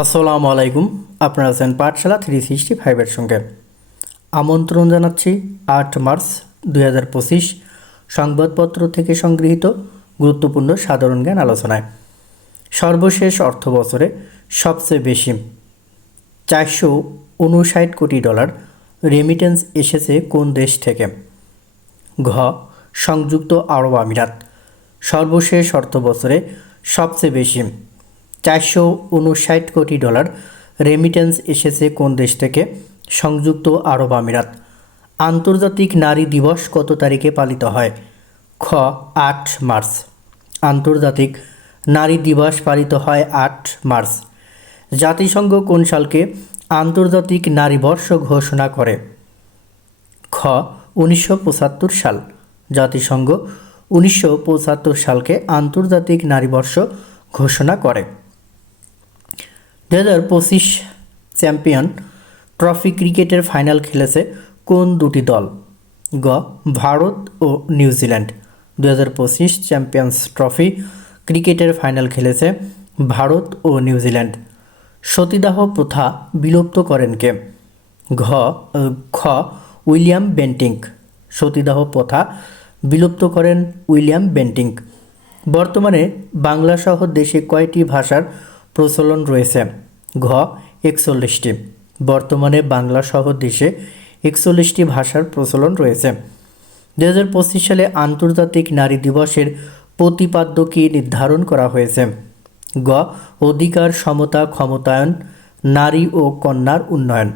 আসসালামু আলাইকুম। আপনারা আছেন পাঠশালা থ্রি সিক্সটি ফাইভের সঙ্গে। আমন্ত্রণ জানাচ্ছি আট মার্চ দুই হাজার পঁচিশ সংবাদপত্র থেকে সংগৃহীত গুরুত্বপূর্ণ সাধারণ জ্ঞান আলোচনায়। সর্বশেষ অর্থ বছরে সবচেয়ে বেশি চারশো উনষাট কোটি ডলার রেমিটেন্স এসেছে কোন দেশ থেকে? ঘ. সংযুক্ত আরব আমিরাত। সর্বশেষ অর্থ বছরে সবচেয়ে বেশি চারশো উনষাট কোটি ডলার রেমিটেন্স এসেছে কোন দেশ থেকে? সংযুক্ত আরব আমিরাত। আন্তর্জাতিক নারী দিবস কত তারিখে পালিত হয়? খ, আট মার্চ। আন্তর্জাতিক নারী দিবস পালিত হয় আট মার্চ। জাতিসংঘ কোন সালকে আন্তর্জাতিক নারী বর্ষ ঘোষণা করে? খ, উনিশশো পঁচাত্তর সাল। জাতিসংঘ উনিশশো পঁচাত্তর সালকে আন্তর্জাতিক নারী বর্ষ ঘোষণা করে। দু হাজার পঁচিশ চ্যাম্পিয়ন ট্রফি ক্রিকেটের ফাইনাল খেলেছে কোন দুটি দল? গ, ভারত ও নিউজিল্যান্ড। দু হাজার পঁচিশ চ্যাম্পিয়ন্স ট্রফি ক্রিকেটের ফাইনাল খেলেছে ভারত ও নিউজিল্যান্ড। সতীদাহ প্রথা বিলুপ্ত করেন কে? ঘ খ, উইলিয়াম বেন্টিঙ্ক। সতীদাহ প্রথা বিলুপ্ত করেন উইলিয়াম বেন্টিঙ্ক। বর্তমানে বাংলাসহ দেশে কয়টি ভাষার প্রচলন রয়েছে? ঘ, একচল্লিশটি। বর্তমানে বাংলাসহ দেশে একচল্লিশটি ভাষার প্রচলন রয়েছে। দু হাজার পঁচিশ সালে আন্তর্জাতিক নারী দিবসের প্রতিপাদ্য কী নির্ধারণ করা হয়েছে? গ, অধিকার, সমতা, ক্ষমতায়ন, নারী ও কন্যার উন্নয়ন।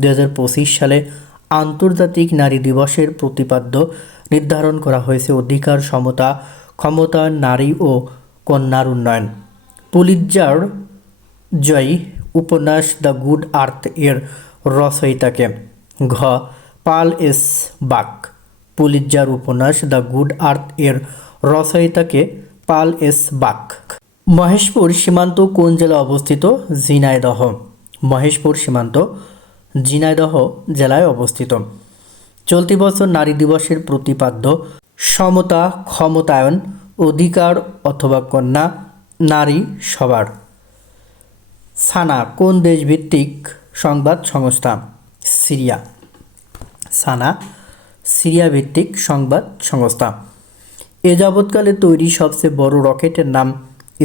দু হাজার পঁচিশ সালে আন্তর্জাতিক নারী দিবসের প্রতিপাদ্য নির্ধারণ করা হয়েছে অধিকার, সমতা, ক্ষমতায়ন, নারী ও কন্যার উন্নয়ন। পুলিৎজার জয়ী উপন্যাস দ্য গুড আর্থ এর রচয়িতাকে। ঘ. Pearl S. বাক পুলিৎজার উপন্যাস দ্য গুড আর্থ এর রচয়িতাকে পাল এস. বাক। মহেশপুর সীমান্ত কোন জেলায় অবস্থিত? ঝিনাইদহ। মহেশপুর সীমান্ত ঝিনাইদহ জেলায় অবস্থিত। চলতি বছর নারী দিবসের প্রতিপাদ্য, সমতা, ক্ষমতায়ন, অধিকার অথবা কন্যা, নারী সবার। সানা কোন দেশভিত্তিক সংবাদ সংস্থা? সিরিয়া। সানা সিরিয়া ভিত্তিক সংবাদ সংস্থা। এ যাবৎকালে তৈরি সবচেয়ে বড় রকেটের নাম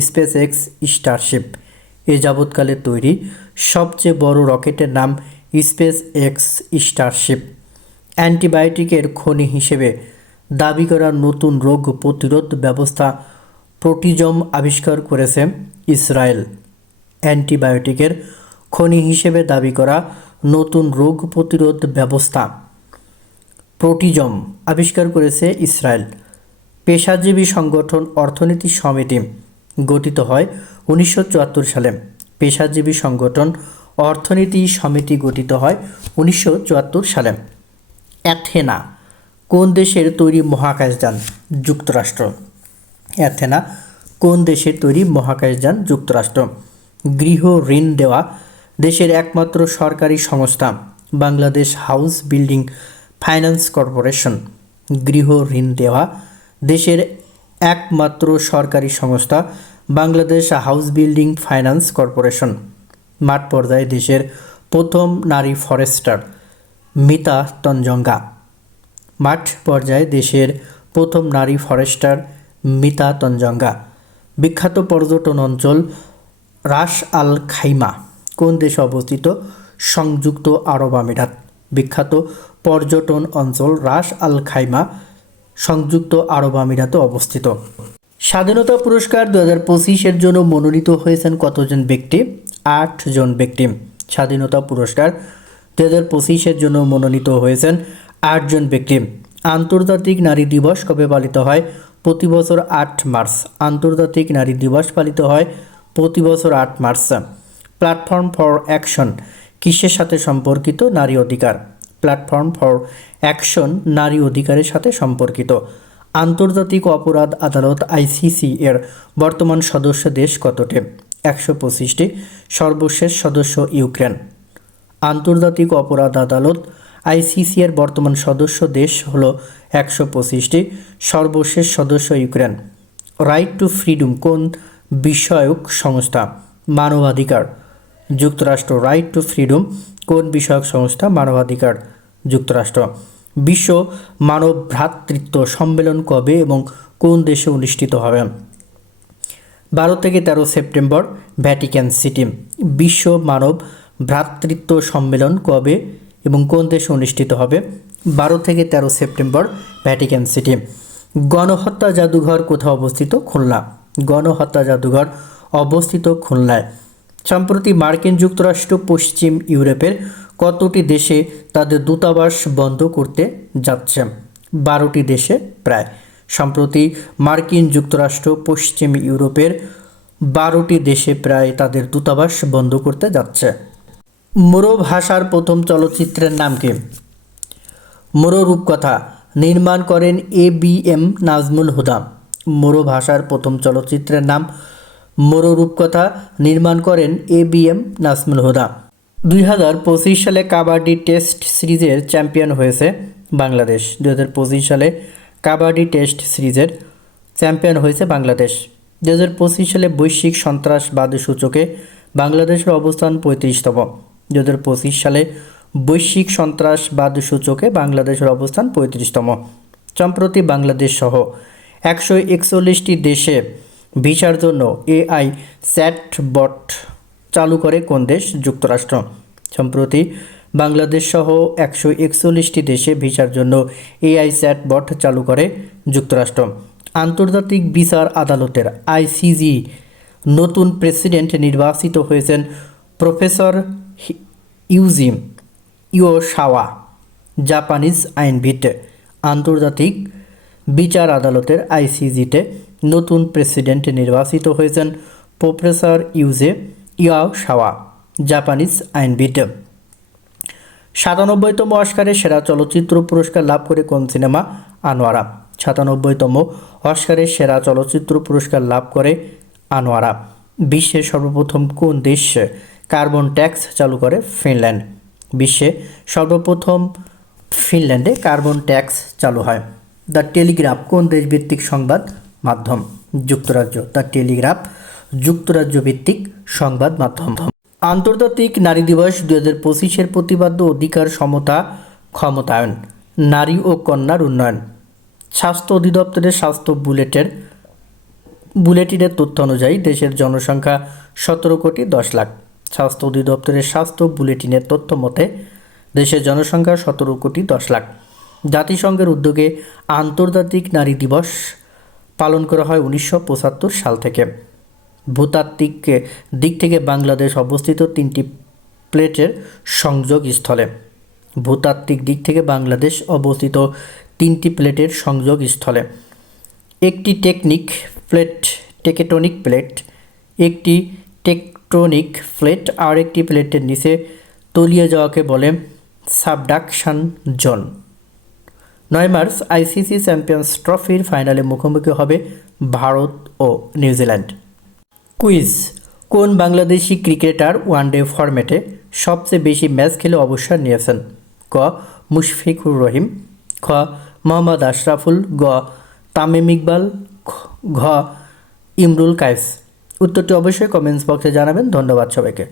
স্পেস এক্স স্টারশিপ। এ যাবৎকালে তৈরি সবচেয়ে বড় রকেটের নাম স্পেস এক্স স্টারশিপ। অ্যান্টিবায়োটিকের খনি হিসেবে দাবি করা নতুন রোগ প্রতিরোধ ব্যবস্থা প্রোটিজম আবিষ্কার করেছে ইসরায়েল। অ্যান্টিবায়োটিকের খনি হিসেবে দাবি করা নতুন রোগ প্রতিরোধ ব্যবস্থা। প্রোটিজম আবিষ্কার করেছে ইসরায়েল। পেশাজীবী সংগঠন অর্থনীতি সমিতি গঠিত হয় উনিশশো চুয়াত্তর সালে। পেশাজীবী সংগঠন অর্থনীতি সমিতি গঠিত হয় উনিশশো চুয়াত্তর সালে। অ্যাথেনা, কোন দেশের তৈরি মহাকাশযান যুক্তরাষ্ট্র। অ্যাথেনা, কোন দেশের তৈরি মহাকাশযান যুক্তরাষ্ট্র। গৃহ ঋণ দেওয়া দেশের একমাত্র সরকারি সংস্থা, Bangladesh house building finance corporation. গৃহ ঋণ দেওয়া দেশের একমাত্র সরকারি সংস্থা, Bangladesh house building finance corporation. মাঠ পর্যায়ে দেশের প্রথম নারী ফরেস্টার, মিতা তঞ্জঙ্গা। মাঠ পর্যায়ে দেশের প্রথম নারী ফরেস্টার, মিতা তঞ্জঙ্গা। বিখ্যাত পর্যটন অঞ্চল রাস আল খাইমা, কোন দেশে অবস্থিত? সংযুক্ত আরব আমিরাত, বিখ্যাত পর্যটন অঞ্চল রাস আল খাইমা, সংযুক্ত আরব আমিরাতে অবস্থিত। স্বাধীনতা পুরস্কার দু হাজার পঁচিশের জন্য মনোনীত হয়েছেন কতজন ব্যক্তি? আট জন ব্যক্তি। স্বাধীনতা পুরস্কার দু হাজার পঁচিশের জন্য মনোনীত হয়েছেন আটজন ব্যক্তি। আন্তর্জাতিক নারী দিবস কবে পালিত হয়? প্রতি বছর আট মার্চ। আন্তর্জাতিক নারী দিবস পালিত হয় প্রতি বছর আট মার্চ। প্ল্যাটফর্ম ফর অ্যাকশন, কিসের সাথে সম্পর্কিত? নারী অধিকার। প্ল্যাটফর্ম ফর অ্যাকশন, নারী অধিকারের সাথে সম্পর্কিত। আন্তর্জাতিক অপরাধ আদালত আইসিসি এর বর্তমান সদস্য দেশ কতটি? একশো পঁচিশটি। সর্বশেষ সদস্য ইউক্রেন। আন্তর্জাতিক অপরাধ আদালত আইসিসি এর বর্তমান সদস্য দেশ হল একশো পঁচিশটি। সর্বশেষ সদস্য ইউক্রেন। রাইট টু ফ্রিডম, কোন বিষয়ক সংস্থা মানবাধিকার, যুক্তরাষ্ট্র রাইট টু ফ্রিডম কোন বিষয়ক সংস্থা মানবাধিকার, যুক্তরাষ্ট্র। বিশ্ব মানব ভ্রাতৃত্ব সম্মেলন কবে এবং কোন দেশে অনুষ্ঠিত হবে? বারো থেকে তেরো সেপ্টেম্বর ভ্যাটিক্যান সিটি বিশ্ব মানব ভ্রাতৃত্ব সম্মেলন কবে এবং কোন দেশে অনুষ্ঠিত হবে? বারো থেকে তেরো সেপ্টেম্বর ভ্যাটিক্যান সিটি গণহত্যা জাদুঘর কোথাও অবস্থিত? খুলনা। গণহত্যা জাদুঘর অবস্থিত খুলনায়। সম্প্রতি মার্কিন যুক্তরাষ্ট্র পশ্চিম ইউরোপের কতটি দেশে তাদের দূতাবাস বন্ধ করতে যাচ্ছে? বারোটি দেশে প্রায়। সম্প্রতি মার্কিন যুক্তরাষ্ট্র পশ্চিম ইউরোপের বারোটি দেশে প্রায় তাদের দূতাবাস বন্ধ করতে যাচ্ছে। মোরো ভাষার প্রথম চলচ্চিত্রের নাম কি? মোরো রূপকথা নির্মাণ করেন A B M Nazmul Huda. Moro ভাষার প্রথম চলচ্চিত্রের নাম মোরো রূপকথা নির্মাণ করেন এ বি এম নাসমুল হুদা। দুই হাজার পঁচিশ সালে কাবাডি টেস্ট সিরিজের চ্যাম্পিয়ন হয়েছে বাংলাদেশ। দুই হাজার পঁচিশ সালে কাবাডি টেস্ট সিরিজের চ্যাম্পিয়ন হয়েছে বাংলাদেশ। দু হাজার পঁচিশ সালে বৈশ্বিক সন্ত্রাসবাদ সূচকে বাংলাদেশের অবস্থান পঁয়ত্রিশতম। দু হাজার পঁচিশ সালে বৈশ্বিক সন্ত্রাসবাদ সূচকে বাংলাদেশের অবস্থান পঁয়ত্রিশতম। সম্প্রতি বাংলাদেশ সহ একশো একচল্লিশটি দেশে ভিসার জন্য এআই স্যাটবট চালু করে কোন দেশ? যুক্তরাষ্ট্র। সম্প্রতি বাংলাদেশ সহ একশো একচল্লিশটি দেশে ভিসার জন্য এআই স্যাটবট চালু করে যুক্তরাষ্ট্র। আন্তর্জাতিক বিচার আদালতের আইসিজি নতুন প্রেসিডেন্ট নির্বাচিত হয়েছেন প্রফেসর হি- ইউজি ইয়োশাওয়া, জাপানিজ আইনবিদ। আন্তর্জাতিক বিচার আদালতের আইসিজিতে নতুন প্রেসিডেন্ট নির্বাচিত হয়েছেন প্রফেসর ইউজে ইয়াও সাওয়া, জাপানিজ আইনবিদ। সাতানব্বইতম অস্কারে সেরা চলচ্চিত্র পুরস্কার লাভ করে কোন সিনেমা? আনোয়ারা। সাতানব্বইতম অস্কারে সেরা চলচ্চিত্র পুরস্কার লাভ করে আনোয়ারা। বিশ্বের সর্বপ্রথম কোন দেশ কার্বন ট্যাক্স চালু করে? ফিনল্যান্ড। বিশ্বে সর্বপ্রথম ফিনল্যান্ডে কার্বন ট্যাক্স চালু হয়। দ্য টেলিগ্রাফ, কোন দেশভিত্তিক সংবাদ মাধ্যম? যুক্তরাজ্য। দ্য টেলিগ্রাফ যুক্তরাজ্য ভিত্তিক সংবাদ মাধ্যম। আন্তর্জাতিক নারী দিবস দু হাজার পঁচিশের প্রতিপাদ্য অধিকার সমতা ক্ষমতায়ন, নারী ও কন্যার উন্নয়ন। স্বাস্থ্য অধিদপ্তরের স্বাস্থ্য বুলেটের, বুলেটিনের তথ্য অনুযায়ী দেশের জনসংখ্যা সতেরো কোটি দশ লাখ। স্বাস্থ্য অধিদপ্তরের স্বাস্থ্য বুলেটিনের তথ্য মতে, দেশের জনসংখ্যা সতেরো কোটি দশ লাখ। জাতিসংঘের উদ্যোগে আন্তর্জাতিক নারী দিবস পালন করা হয় উনিশশো পঁচাত্তর সাল থেকে। ভূতাত্ত্বিক দিক থেকে বাংলাদেশ অবস্থিত তিনটি প্লেটের সংযোগ স্থলে। ভূতাত্ত্বিক দিক থেকে বাংলাদেশ অবস্থিত তিনটি প্লেটের সংযোগ স্থলে। একটি টেকনিক প্লেট, টেকেটনিক প্লেট, একটি টেকটনিক প্লেট আর একটি প্লেটের নিচে তলিয়ে যাওয়াকে বলে সাবডাকশন জোন। নয় মার্চ আইসিসি চ্যাম্পিয়ন্স ট্রফির ফাইনালে মুখোমুখি হবে ভারত ও নিউজিল্যান্ড কুইজ, কোন বাংলাদেশি ক্রিকেটার ওয়ানডে ফরম্যাটে সবচেয়ে বেশি ম্যাচ খেলে অবসর নিয়েছেন? ক, মুশফিকুর রহিম। খ, মোহাম্মদ আশরাফুল। গ, তামিম ইকবাল। ঘ, ইমরুল কায়েস। উত্তরটি অবশ্যই কমেন্টস বক্সে জানাবেন। ধন্যবাদ সবাইকে।